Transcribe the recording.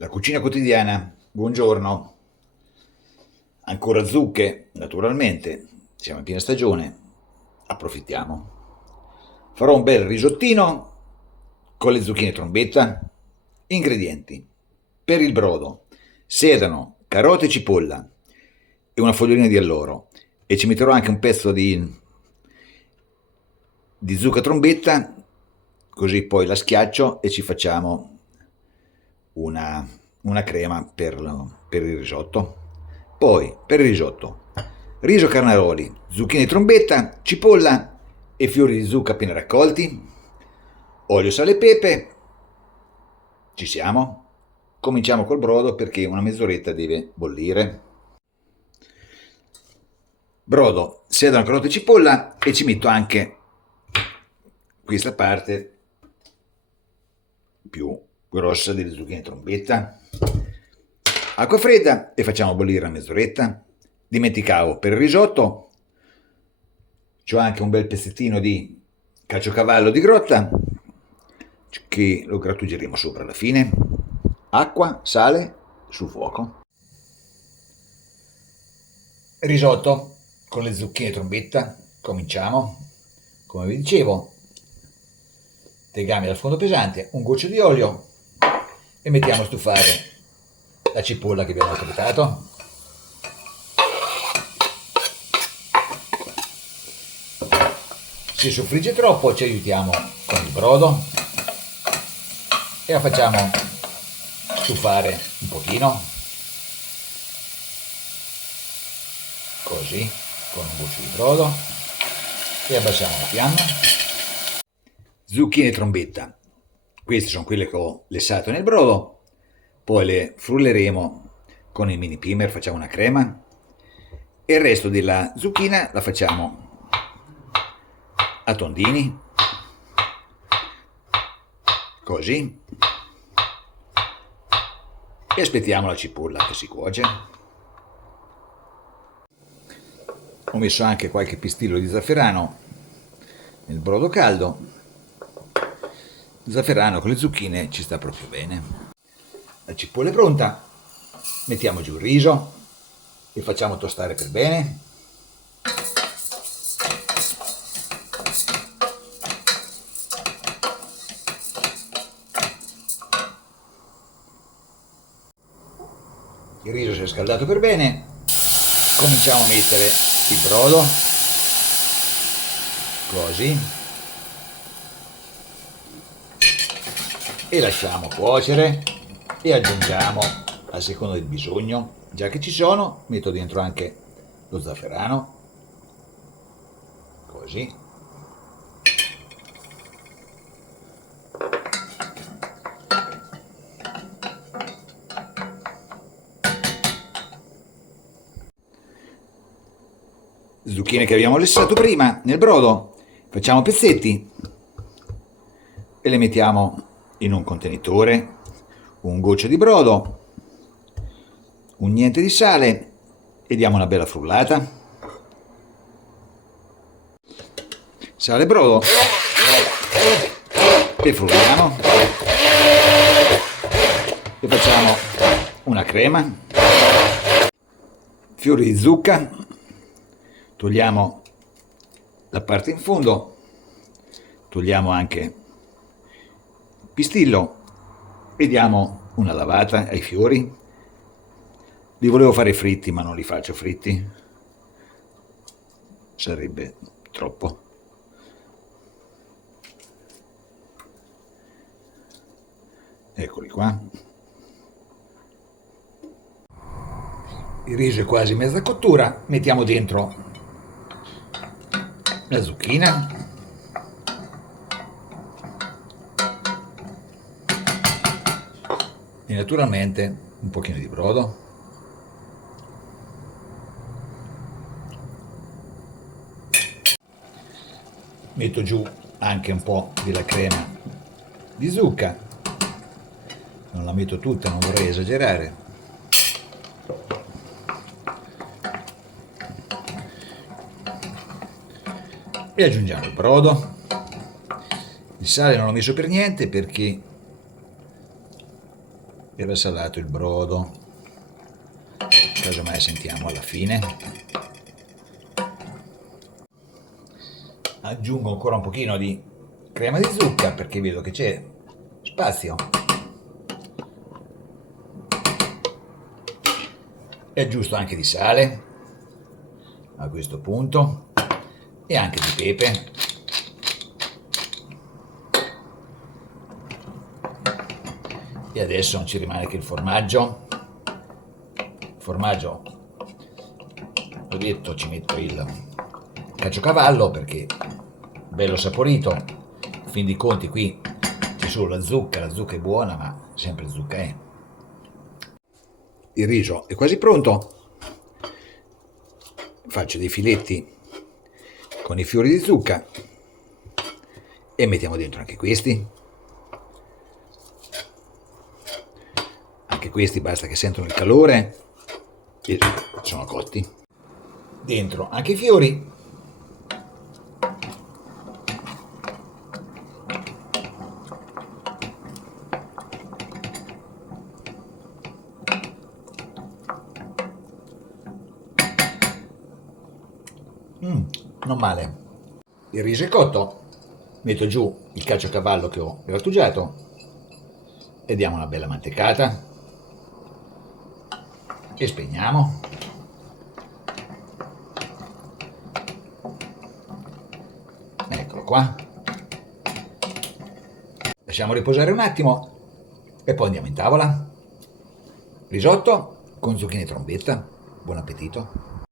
La cucina quotidiana, buongiorno. Ancora zucche, naturalmente, siamo in piena stagione, approfittiamo. Farò un bel risottino con le zucchine trombetta. Ingredienti: per il brodo, sedano, carote e cipolla e una fogliolina di alloro. E ci metterò anche un pezzo di zucca trombetta, così poi la schiaccio e ci facciamo una, una crema per il risotto. Poi, per il risotto, riso carnaroli, zucchine trombetta, cipolla e fiori di zucca appena raccolti, olio, sale e pepe. Ci siamo? Cominciamo col brodo perché una mezz'oretta deve bollire. Brodo, sedano, carote e cipolla e ci metto anche questa parte più grossa delle zucchine trombetta. Acqua fredda e facciamo bollire una mezz'oretta. Dimenticavo, per il risotto c'ho anche un bel pezzettino di caciocavallo di grotta che lo grattugeremo sopra alla fine. Acqua, sale, sul fuoco. Risotto con le zucchine trombetta. Cominciamo. Come vi dicevo, tegame dal fondo pesante, un goccio di olio e mettiamo a stufare la cipolla che abbiamo tritato. Se soffrigge troppo ci aiutiamo con il brodo e la facciamo stufare un pochino, così, con un goccio di brodo, e abbassiamo la fiamma. Zucchine trombetta, queste sono quelle che ho lessato nel brodo, poi le frulleremo con il mini primer, facciamo una crema e il resto della zucchina la facciamo a tondini, così, e aspettiamo la cipolla che si cuoce. Ho messo anche qualche pistillo di zafferano nel brodo caldo. Il zafferano con le zucchine ci sta proprio bene. La cipolla è pronta, mettiamo giù il riso e facciamo tostare per bene. Il riso si è scaldato per bene, cominciamo a mettere il brodo, così, e lasciamo cuocere e aggiungiamo, a seconda del bisogno, già che ci sono, metto dentro anche lo zafferano, così. Zucchine che abbiamo lessato prima nel brodo, facciamo pezzetti e le mettiamo in un contenitore, un goccio di brodo, un niente di sale e diamo una bella frullata. Sale e brodo e frulliamo e facciamo una crema, fiori di zucca, togliamo la parte in fondo, togliamo anche il pistillo e diamo una lavata ai fiori. Li volevo fare fritti ma non li faccio fritti, sarebbe troppo. Eccoli qua. Il riso è quasi mezza cottura, mettiamo dentro la zucchina e naturalmente un pochino di brodo. Metto giù anche un po' della crema di zucca, non la metto tutta, non vorrei esagerare. E aggiungiamo il brodo. Il sale non l'ho messo per niente perché era salato il brodo, casomai sentiamo alla fine. Aggiungo ancora un pochino di crema di zucca perché vedo che c'è spazio, è giusto anche di sale a questo punto e anche di pepe. E adesso non ci rimane che il formaggio. Ho detto, ci metto il caciocavallo perché bello saporito. In fin dei conti qui c'è solo la zucca è buona, ma sempre zucca è. Il riso è quasi pronto. Faccio dei filetti con i fiori di zucca e mettiamo dentro anche questi. Anche questi basta che sentono il calore e sono cotti. Dentro anche i fiori. Non male. Il riso è cotto. Metto giù il caciocavallo che ho grattugiato e diamo una bella mantecata e spegniamo. Eccolo qua. Lasciamo riposare un attimo e poi andiamo in tavola. Risotto con zucchine e trombetta. Buon appetito.